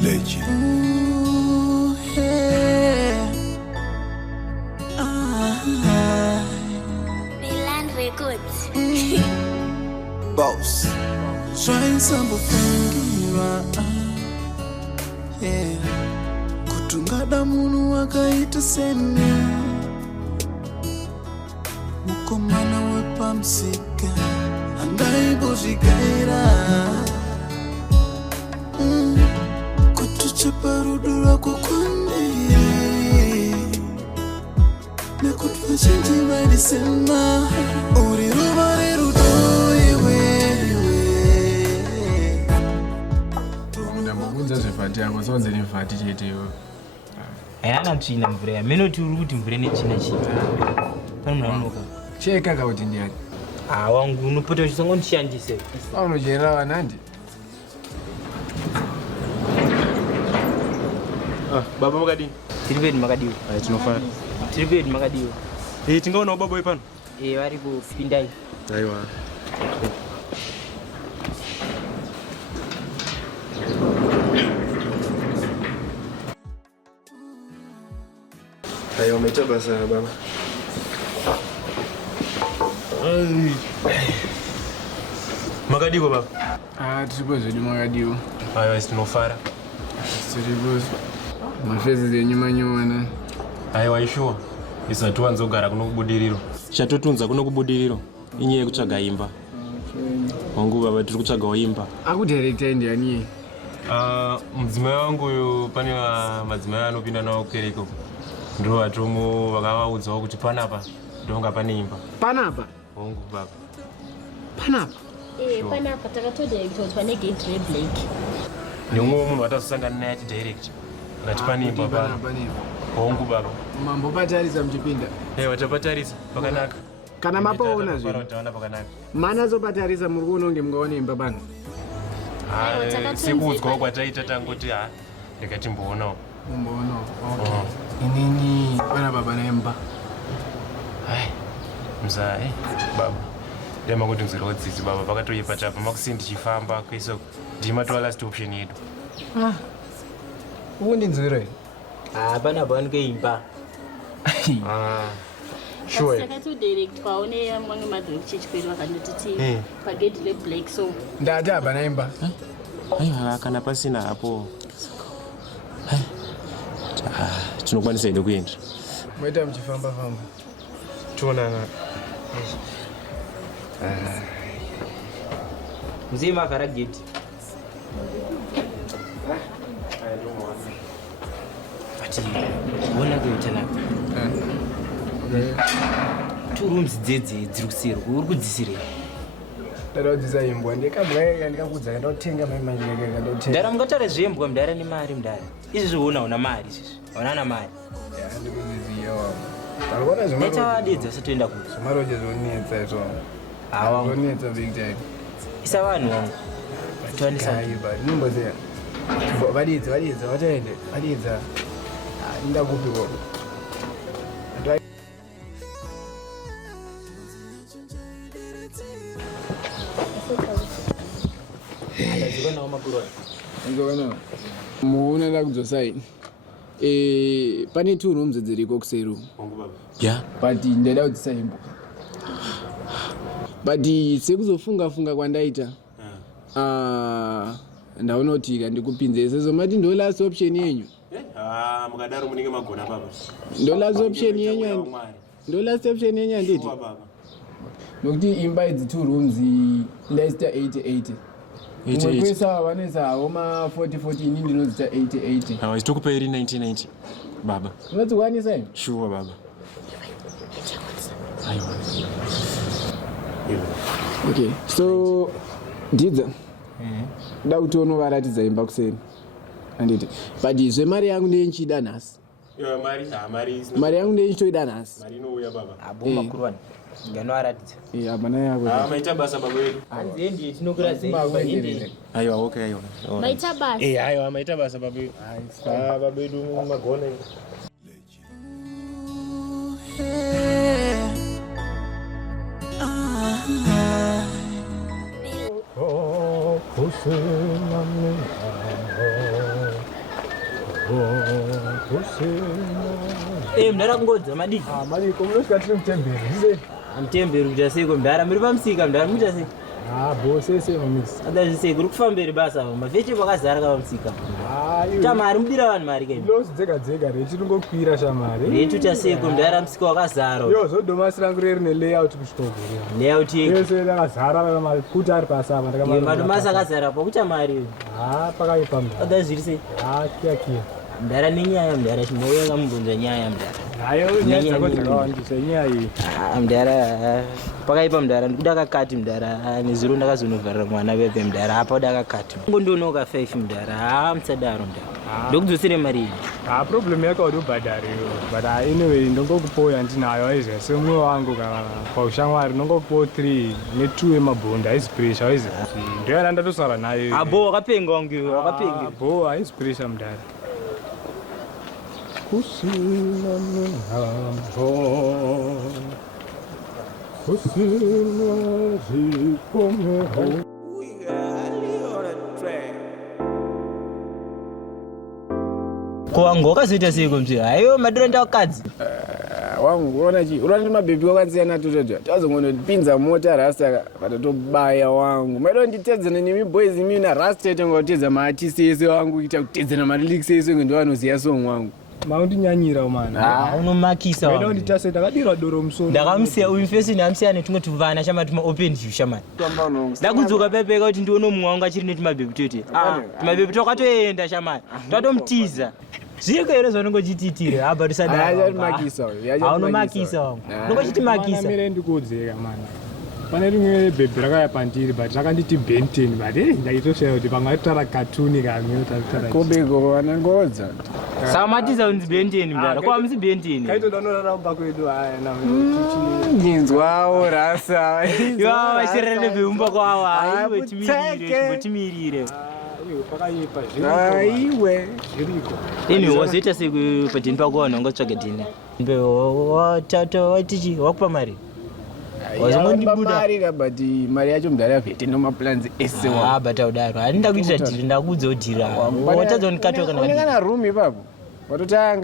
Legend. Ooh, yeah. Milan Records. Boss. Trying some fungira. Yeah. Kutungada munu wakaita seni. Mukomana wepa msika. Andaibo shikaira. Kutuchaparudura kukwandiri. Nekutwachinji madisema. Uri ruvarerudo iwe. Ndamubudza zvifati yako sonze nefati chete iwe. Hayana tsvina mvura ya. Minoti uri kuti mvura netsvina chete. Panomunoka. Cheka kuti ndiani. Wangu unopota uchisangondishandise. Unocherera vanandi. Baba makadini? Tiri pedu makadiwa. Tinofara. Tiri pedu makadiwa. Tingaona baba wepano? Vari kupindai. Aiwa. Aiwa, umeita basa baba. Makadiwa baba? Tiripo zvedu makadiwa. Aiwa, tinofara. Tiripo mafezi zenyumanyuwana. Aiwa, ishuwa. Isati wanzogara kuno kubudiriro. Chatotunza kuno kubudiriro. Inyaya yekutsvaga imba. Wangu baba tiri kutsvagawo imba. Akudirector ndiani iye? Mudzimai wangu uyu pane madzimai anopinda nawo kereke. Ndo vatomo vakavaudzawo kuti panapa ndonga pane imba. Panapa? Wangu baba. Panapa? Panapa takatodirect pane gate reblack. Nemumwe munhu watazosangana naye achidirect. Ngati pane imba panapa. Wangu baba. Mambopatarisa muchipinda. Watapatarisa pakanaka. Kana mapaona zvino. Utaona pakanaka. Mana zopatarisa muri kuona kunge mungaona imba pano. Sekuudzwawo kwataita tangoti ndikachimboonawo. Mumboonawo. Okay. Inini pana baba naimba. Hai. Mzai baba. Ndema kuti nziro dzidzi baba pakatoipa chapa makusi ndichifamba kweso ndimatwa last option yedu. Undi nziro here. Pana banke imba. Sure. Takatodirect kwaone amwe madhokchi chikwedu akandoti pagate reblack so. Ndati hapa naimba. Aiwa kana pasina hapo. Tinokwanisa ide kuenda. Moita muchifamba famba. Tionana. Mzima vhara gate. Ati wona kuitana. Two rooms dzedze dziri kusirwa. Uri kudzisirei? Ndaradziza imbwa ndikabwaya ndikakudza ndotenga mai ndikaka ndotenga. Ndara mungatara zvembwa mudara nemari mudara. Izvi zvoona una mari izvi. Hauna mari. Ya ndikuziziya wangu. Parikona zvimaro. Netawadedza satoenda kuti. Zvimaro zvonetsa izvo. Hawa. Zvonetsa big time. Isa vanhu wangu. Twanisa. Aiba. Nimbozeya. Vadidza wataende. Vadidza. Ndakupi ko. Nzokana muona la kuzosaini pane two rooms dziriko kuseru Yeah. but ndada kudzisaimba but sekuzofunga kwandaita ndaona kuti ndikupinze sezo mati ndo last option yenyu Mukadaro munenge magona baba. ndo last option yenyu anditi nokuti imba idzi two rooms ndaisita 80 umwe kwesa vanesa homa 40 ini ndinozita 80. Hawa isitokupa iri 1990 baba. Unotsikwanisa ini? Sure baba. Aiwa. Okay, so ndidza da kuti unovaratidza imba kuseni anditi but izve mari yangu ndeinchida nhasi. Mari yangu ndeinchitoida nhasi. Mari inouya baba. Aboma kurwana. Nganoaratidza. Hapana yako. Maita basa baba wedu. Hanzi ndiye tinokura zaidi. Aiwa, okay aiwa. Maita basa. Aiwa maita basa baba wedu. Baba wedu magona. Mdara kungodza madiki. Madiki unosvika tiri mutemberi zise. Mutemberi kuita sei mdara muri pamusika mdara muita sei? Sese mamisi. Adazvisei kuri kufamberi basa mavheche kwakazara kavamusika. Tamari mudira vanhu mari kai. Losi dzega richingokwira shamari. Retu taseko mdara musika wakazara. Zodomasi rangu reri nelayout kusvika. Layout yake. Yese rakazara mafuta ari pasava ndakamara. Madomasi akazara pakuta mari. Pakaipa mdara. Adazvisei. Kia. Mdara nenyaya mdara chimboyenga mubvunzo nyaya mdara. Hayo nyaya dzako dzakawandisa nyaya iyi. Mdara pakaipa mdara ndikuda kakati mdara nezuro ndakazonovharira mwana vepe mdara apa uda kakati. Ngondonoka 5 mdara mutsadaro mdara. Ndokudzosere mari iyi. Problem yako udobhadhariyo. But anyway ndongokupoya ndinayo izvo semwe wangu kana paushamwari ndongokupo 3 ne2 emabhonda aizipirisa aizi. Ndoyana ndatosara nayo. Abo wakapenga wangu wakapenga. Abo aizipirisa mdara. Kusina mhambo kusina zikomeho. Wangu wakazoita seiko mzee? Hayo madira ndakadzi. Wangu unaona chi? Unaona mabhebi wakasiyana toto. Tazongonopinza mota rasta patatobaya wangu. Maido nditedzana nemi boys mimi na rasta tengotedza maartist ese wangu kuita kutedzana malyrics ese ndo anoziya song wangu. Maundinyanyira umana. Unomakisa wangu. Maido nditase ndakadira doro musoro. Ndakamusiya uyu face namsiyane tumwe tuvana chama tuma open view chama. Ndakudzoka pepeka kuti ndione mumwe wangu achiri netumabhebi tete. Tumabhebi twakatoenda chama. Twatomutiza. Zviko here zvanongochititire haba tisadaro. Aunomakisa wangu. Nongochiti makisa. Mire ndikudzeka mana. Pane rimwe bhebi rakaya pandiri but rakanditi Benten but ndaitoshaya kuti pangaitara cartoon kamwe utatara. Kobeko vanangodza. Samatiza unzi Benten mdara. Kwa msi Benten. Kaitoda noraramba kwedu haya na nyinzwawo rasa. Yo vachirere vumba kwawa. Iwe timirire. Pakaipa iwe zviriko. Ini wazoita seku padini pako vanhu vangotsvaga dhini. Tato watichi wakupa mari. Mari but mari yacho mudhara yavhete nemaplans ese wa. But audaro. Handinda kuitira dhiri ndakudza udhira. Watadza unikatoka na. Unengana room ipapo.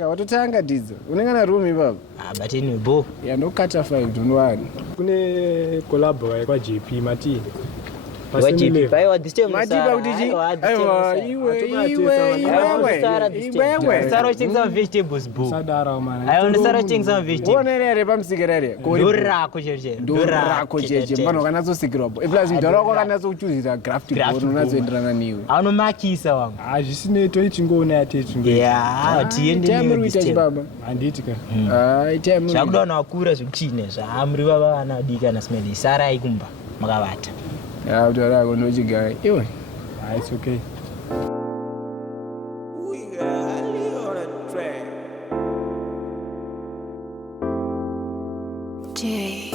Watotanga didzo. Unengana room ipapo. But anyway bo. Ndokata 5 ndonwani. Kune collab kwa JP Mati. Wajipi paiwa this time Matiba kutiji aiwa iwe sara ching some vegetables boo sadara man I want sara ching some vegetables onere pamsikerere ndorako cheche mbano kana zosikirwa plus ndorako kana zokuchuzira graphic unozoenderana niwe anomakisa wangu azvisine toi chingoona yate chingo tiende niwe baba anditi ka time chakuda na akura zvikuchine zvamuri baba ana dika na smell sara ikumba makavata. Yeah, I'm going to go. It's okay. We got on a track. J.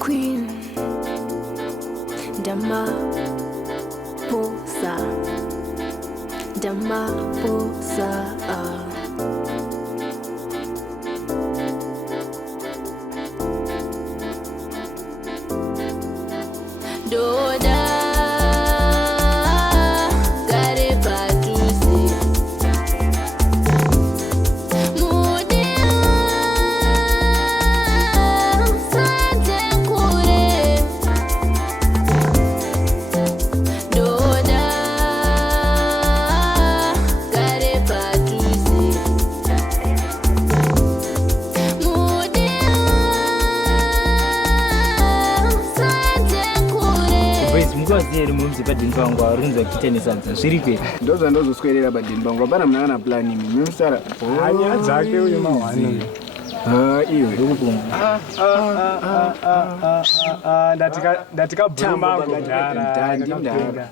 Queen. Dama Posa. Doda gare patusi mudia sante kure doda gare patusi Mukwazieri mumzi padini pangu arunza kitenesa zviripe ndoza ndozoswerera padini pangu apana muna kana plan imi mimsara hanya dzake uye mahwani iwe ndikupunga ndatika bhurumangu ndara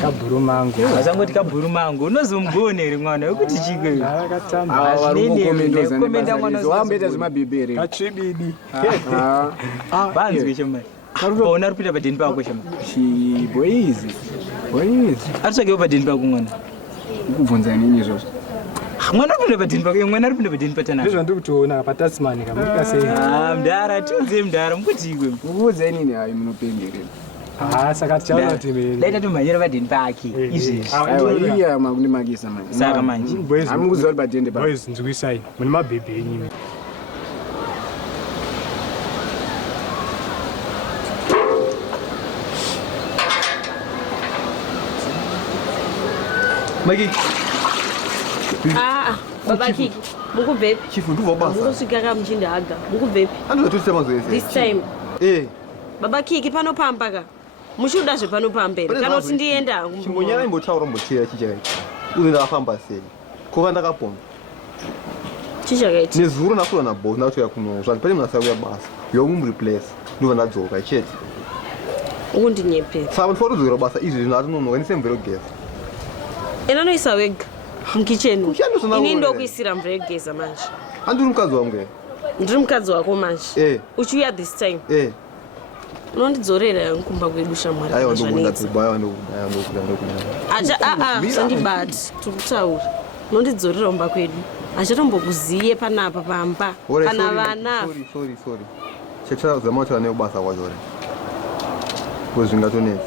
kabhuru mangu asangoti kabhuru mangu unozomugoneri mwana wekuti chike komenda mwana wamboita zvemabhebhere katsvibidi banzwe chemai paona ari kuita padini pako chema boizi aritsvakewo padini pako mwana ukubvunza nini izvozvo mwana ari padini pake mwana ari padini patana ndizvandikutoona patasmani kamuka sei mudhara tiudze mudhara mukuti ikwe mukuudza inini hayi munopenderera saka tichaona kuti daita tomhanyira padini pake izvezvi iya makundimakisa manje saka manje hamukuziva kuti patende pa boys nzwisai mune mabhebhe enyu Maki. Baba Kiki, muku vape. Chifu nduva basa. Muku swika kamuchinda haga. Muku vape. Ando tusema zoezi. This time. Baba Kiki panopamba ka. Mushuda zve panopambera. Kana kuti ndienda. Chimbonyana imbotaura mbochera chichai. Uenda afamba sei. Kova ndakapona. Chichakaiti. Nezuro nakula na boss nacho yakuno. Zvati pane munasa kuya basa. Yomu replace. Nduva ndadzoka chete. Undinyepe. Saba foto zero basa izvi zvinononoka ndisemvero gesa. Ena noisa wega mkicheni. Ini ndokuisira mvura yegeza manje. Andiri mukadzi wangu. Ndiri mukadzi wako manje. Uchiuya this time. Unondidzorera nkumba kwedu shamwari. Aiwa ndokubaya sandibati tikutaura. Unondidzorera kumba kwedu. Achatombokuziye panapa pamba. Kana vana. Sorry. Cheksa zamota ne basa kwazore. Kuzvingatonesa.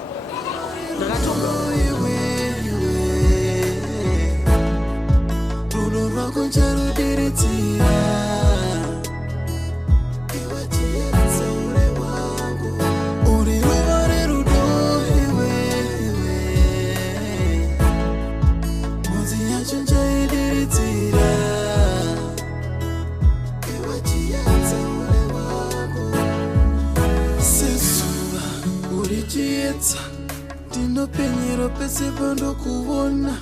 Ndinopenyero pese pandokuona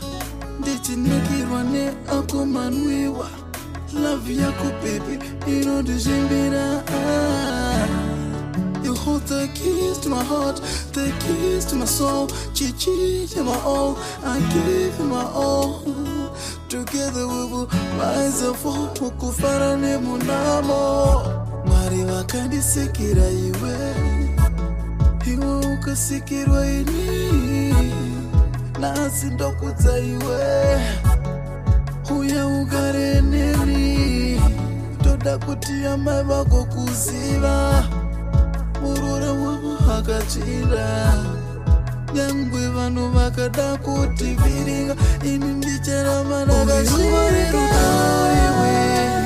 ndichinakirwa neakomanwiwa love yako baby inondizvimbira You hold the keys to my heart, the keys to my soul. Chichi, you're my all, I give you my all. Together we will rise up for Mukufara Nemunamo. Mari wakandisikira iwe ukasikirwa ini nasi ndokudza iwe uya ugare neni toda kuti amai vako kuziva murora wavo hakachira nyangwe vanhu vakada kuti viringa ini ndicharamana kashivarerudaiwe